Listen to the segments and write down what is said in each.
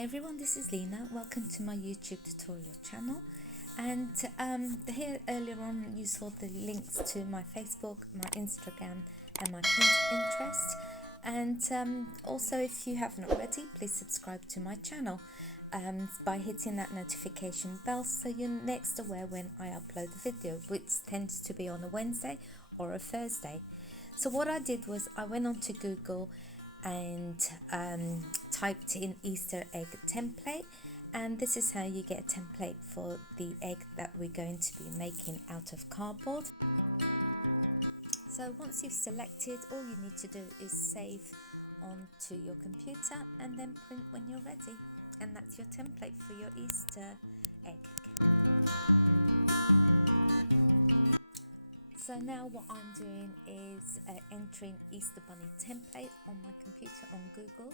Hi everyone, this is Lina. Welcome to my YouTube tutorial channel. And here earlier on you saw the links to my Facebook, my Instagram and my Pinterest. And also, if you haven't already, please subscribe to my channel by hitting that notification bell so you're next aware when I upload the video, which tends to be on a Wednesday or a Thursday. So what I did was I went onto Google and typed in Easter egg template, and this is how you get a template for the egg that we're going to be making out of cardboard. So once you've selected, all you need to do is save onto your computer and then print when you're ready, and that's your template for your Easter egg. So now what I'm doing is entering Easter Bunny template on my computer on Google,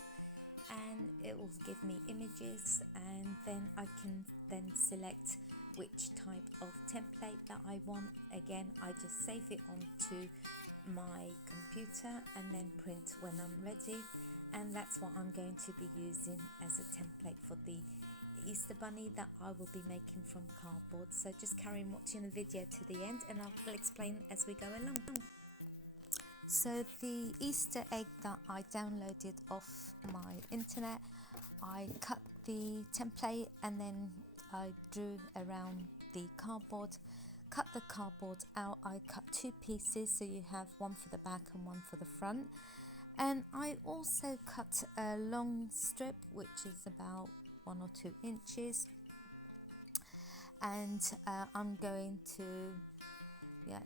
and it will give me images, and then I can then select which type of template that I want. Again, I just save it onto my computer and then print when I'm ready, and that's what I'm going to be using as a template for the Easter Bunny that I will be making from cardboard. So just carry on watching the video to the end and I'll explain as we go along. So the Easter egg that I downloaded off my internet, I cut the template and then I drew around the cardboard. Cut the cardboard out. I cut two pieces, so you have one for the back and one for the front. And I also cut a long strip which is about 1 or 2 inches, and I'm going to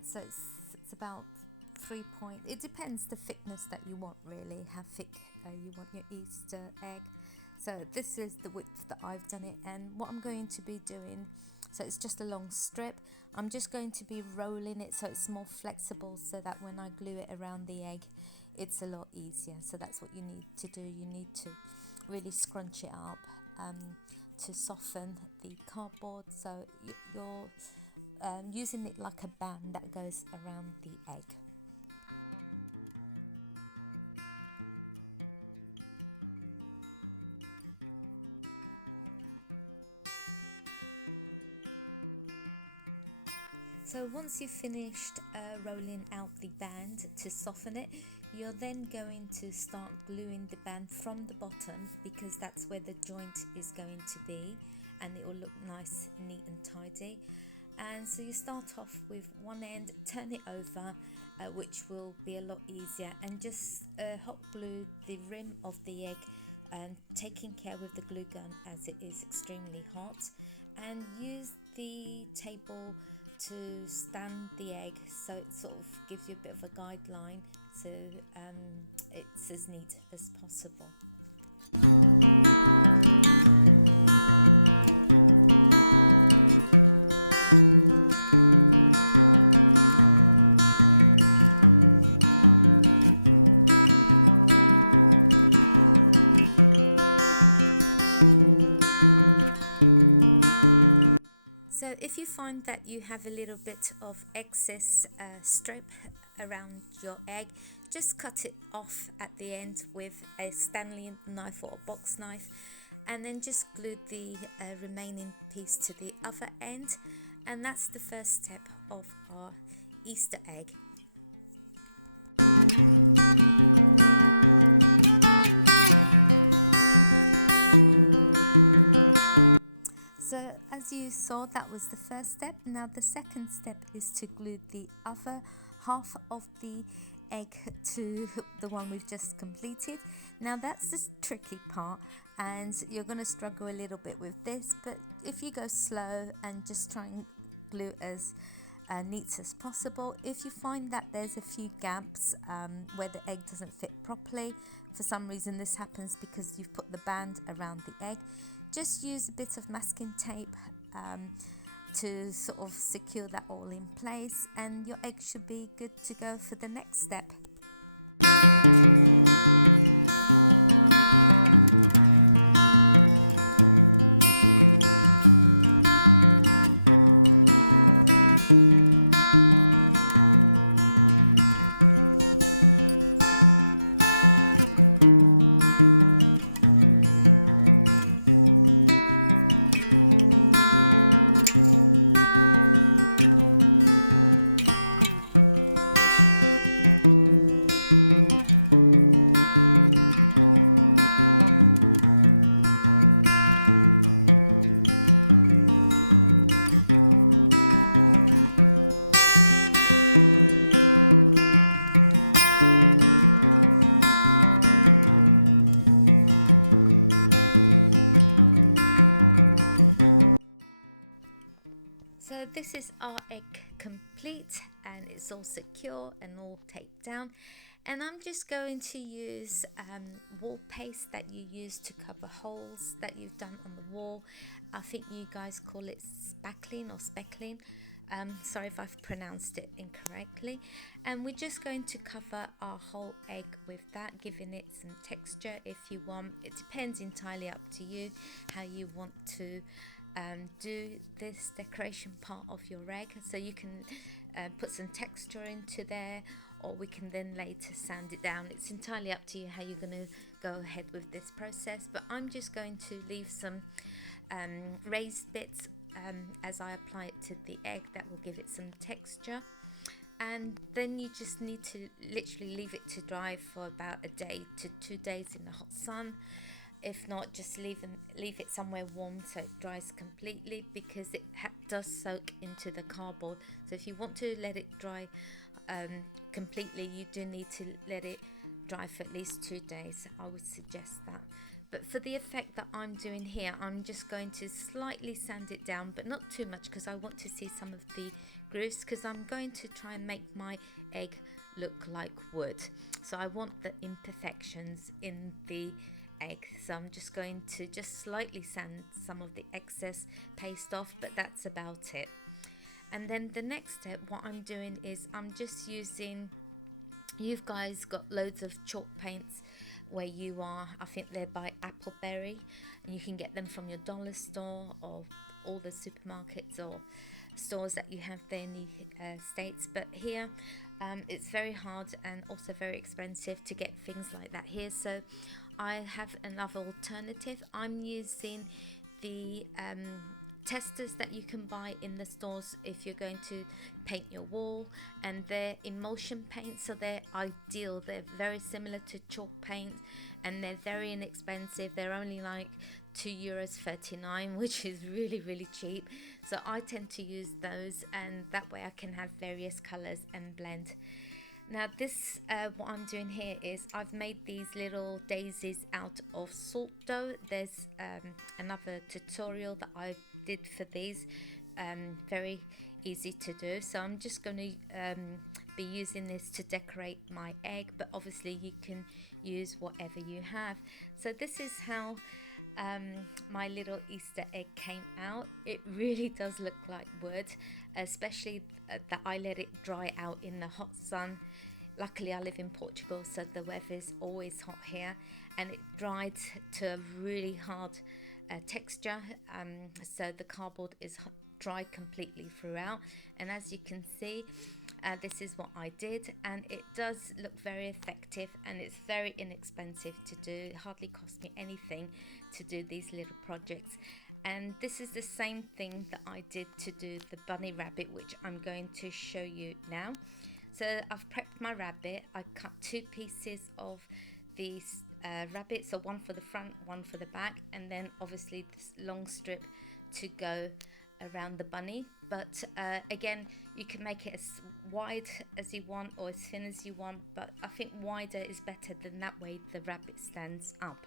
so it's about 3 point. It depends the thickness that you want, really, how thick you want your Easter egg. So this is the width that I've done it, and what I'm going to be doing, so it's just a long strip, I'm just going to be rolling it so it's more flexible, so that when I glue it around the egg it's a lot easier. So that's what you need to do. You need to really scrunch it up to soften the cardboard, so you're using it like a band that goes around the egg. So once you've finished rolling out the band to soften it, you're then going to start gluing the band from the bottom, because that's where the joint is going to be, and it will look nice, neat and tidy. And so you start off with one end, turn it over, which will be a lot easier, and just hot glue the rim of the egg, and taking care with the glue gun as it is extremely hot, and use the table to stand the egg so it sort of gives you a bit of a guideline, so it's as neat as possible. So if you find that you have a little bit of excess strip around your egg, just cut it off at the end with a Stanley knife or a box knife, and then just glue the remaining piece to the other end, and that's the first step of our Easter egg. So as you saw, that was the first step. Now the second step is to glue the other half of the egg to the one we've just completed. Now that's the tricky part, and you're going to struggle a little bit with this, but if you go slow and just try and glue as neat as possible, if you find that there's a few gaps where the egg doesn't fit properly, for some reason this happens because you've put the band around the egg, just use a bit of masking tape to sort of secure that all in place, and your egg should be good to go for the next step. And I'm just going to use wall paste that you use to cover holes that you've done on the wall. I think you guys call it spackling or speckling. Sorry if I've pronounced it incorrectly. And we're just going to cover our whole egg with that, giving it some texture if you want. It depends entirely up to you how you want to do this decoration part of your egg. So you can put some texture into there, or we can then later sand it down. It's entirely up to you how you're going to go ahead with this process, but I'm just going to leave some raised bits as I apply it to the egg. That will give it some texture. And then you just need to literally leave it to dry for about a day to 2 days in the hot sun. If not, just leave it somewhere warm so it dries completely, because it does soak into the cardboard. So if you want to let it dry completely, you do need to let it dry for at least 2 days. I would suggest that. But for the effect that I'm doing here, I'm just going to slightly sand it down, but not too much, because I want to see some of the grooves, because I'm going to try and make my egg look like wood. So I want the imperfections in the egg. So I'm just going to just slightly sand some of the excess paste off, but that's about it. And then the next step, what I'm doing is I'm just using, you've guys got loads of chalk paints where you are. I think they're by Appleberry, and you can get them from your dollar store or all the supermarkets or stores that you have there in the States. But here it's very hard and also very expensive to get things like that here, so I have another alternative. I'm using the testers that you can buy in the stores if you're going to paint your wall, and they're emulsion paint, so they're ideal. They're very similar to chalk paint, and they're very inexpensive. They're only like €2.39, which is really cheap. So I tend to use those, and that way I can have various colors and blend. Now this, what I'm doing here is I've made these little daisies out of salt dough. There's another tutorial that I did for these, very easy to do. So I'm just going to be using this to decorate my egg, but obviously you can use whatever you have. So this is how my little Easter egg came out. It really does look like wood, especially that I let it dry out in the hot sun. Luckily I live in Portugal, so the weather is always hot here, and it dried to a really hard texture, so the cardboard is dry completely throughout. And as you can see, this is what I did, and it does look very effective, and it's very inexpensive to do. It hardly cost me anything to do these little projects. And this is the same thing that I did to do the bunny rabbit, which I'm going to show you now. So I've prepped my rabbit. I cut 2 pieces of these rabbit, so one for the front, one for the back, and then obviously this long strip to go around the bunny. But again, you can make it as wide as you want or as thin as you want, but I think wider is better, than that way the rabbit stands up.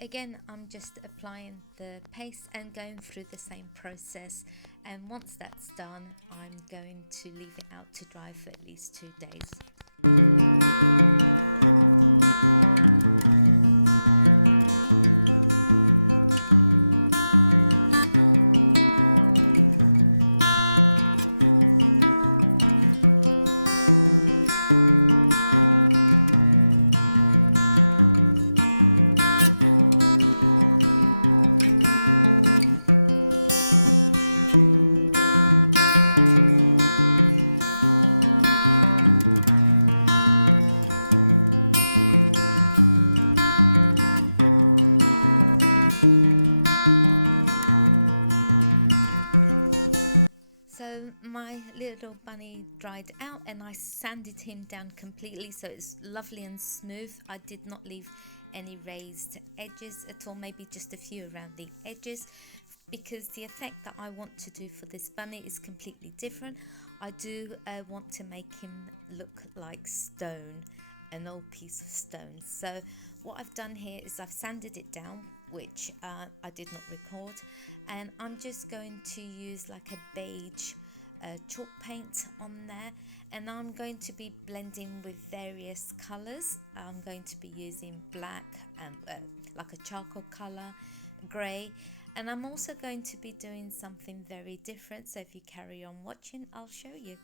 Again, I'm just applying the paste and going through the same process, and once that's done, I'm going to leave it out to dry for at least 2 days. down completely, so it's lovely and smooth. I did not leave any raised edges at all, maybe just a few around the edges, because the effect that I want to do for this bunny is completely different. I do want to make him look like stone, an old piece of stone. So what I've done here is I've sanded it down, which I did not record, and I'm just going to use like a beige chalk paint on there, and I'm going to be blending with various colors. I'm going to be using black and like a charcoal color, grey, and I'm also going to be doing something very different, so if you carry on watching, I'll show you.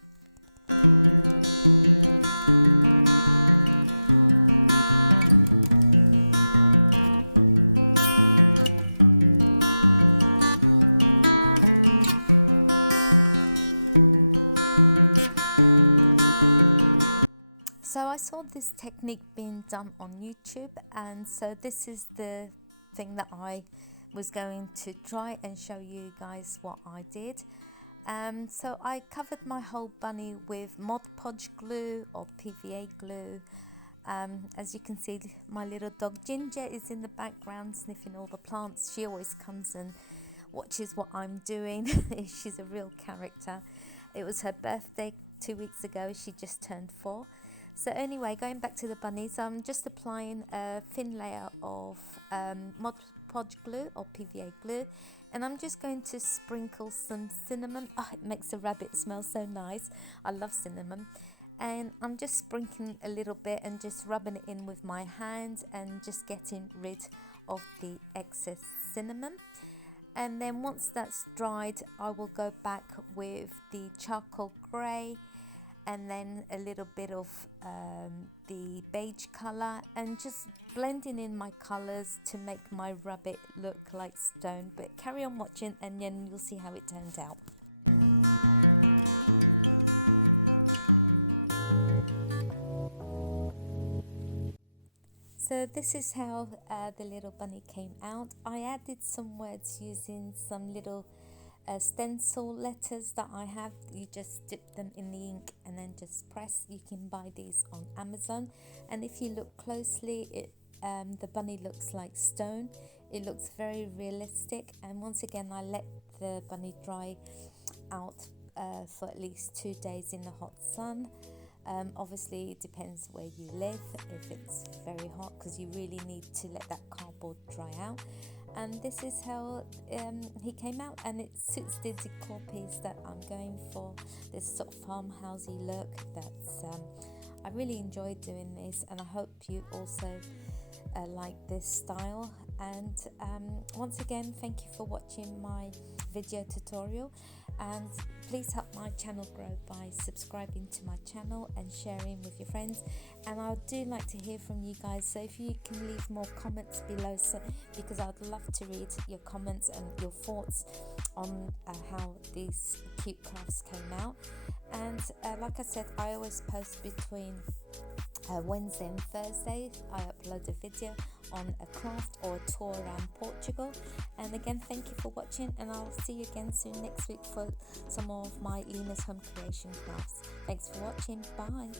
So I saw this technique being done on YouTube, and so this is the thing that I was going to try and show you guys what I did. So I covered my whole bunny with Mod Podge glue or PVA glue. As you can see, my little dog Ginger is in the background sniffing all the plants. She always comes and watches what I'm doing. She's a real character. It was her birthday 2 weeks ago. She just turned 4. So anyway, going back to the bunnies, I'm just applying a thin layer of Mod Podge glue or PVA glue, and I'm just going to sprinkle some cinnamon. Oh, it makes the rabbit smell so nice. I love cinnamon. And I'm just sprinkling a little bit and just rubbing it in with my hand and just getting rid of the excess cinnamon. And then once that's dried, I will go back with the charcoal grey and then a little bit of the beige colour, and just blending in my colours to make my rabbit look like stone. But carry on watching and then you'll see how it turns out. So this is how the little bunny came out. I added some words using some little stencil letters that I have. You just dip them in the ink and then just press. You can buy these on Amazon, and if you look closely, the bunny looks like stone. It looks very realistic, and once again I let the bunny dry out for at least 2 days in the hot sun. Obviously it depends where you live, if it's very hot, because you really need to let that cardboard dry out. And this is how he came out, and it suits the decor piece that I'm going for, this sort of farmhousey look. I really enjoyed doing this, and I hope you also like this style. And once again, thank you for watching my video tutorial, and please help my channel grow by subscribing to my channel and sharing with your friends. And I do like to hear from you guys, so if you can leave more comments below, because I'd love to read your comments and your thoughts on how these cute crafts came out. And like I said, I always post between Wednesday and Thursday. I upload a video on a craft or a tour around Portugal. And again, thank you for watching, and I'll see you again soon next week for some more of my Lina's home creation crafts. Thanks for watching. Bye.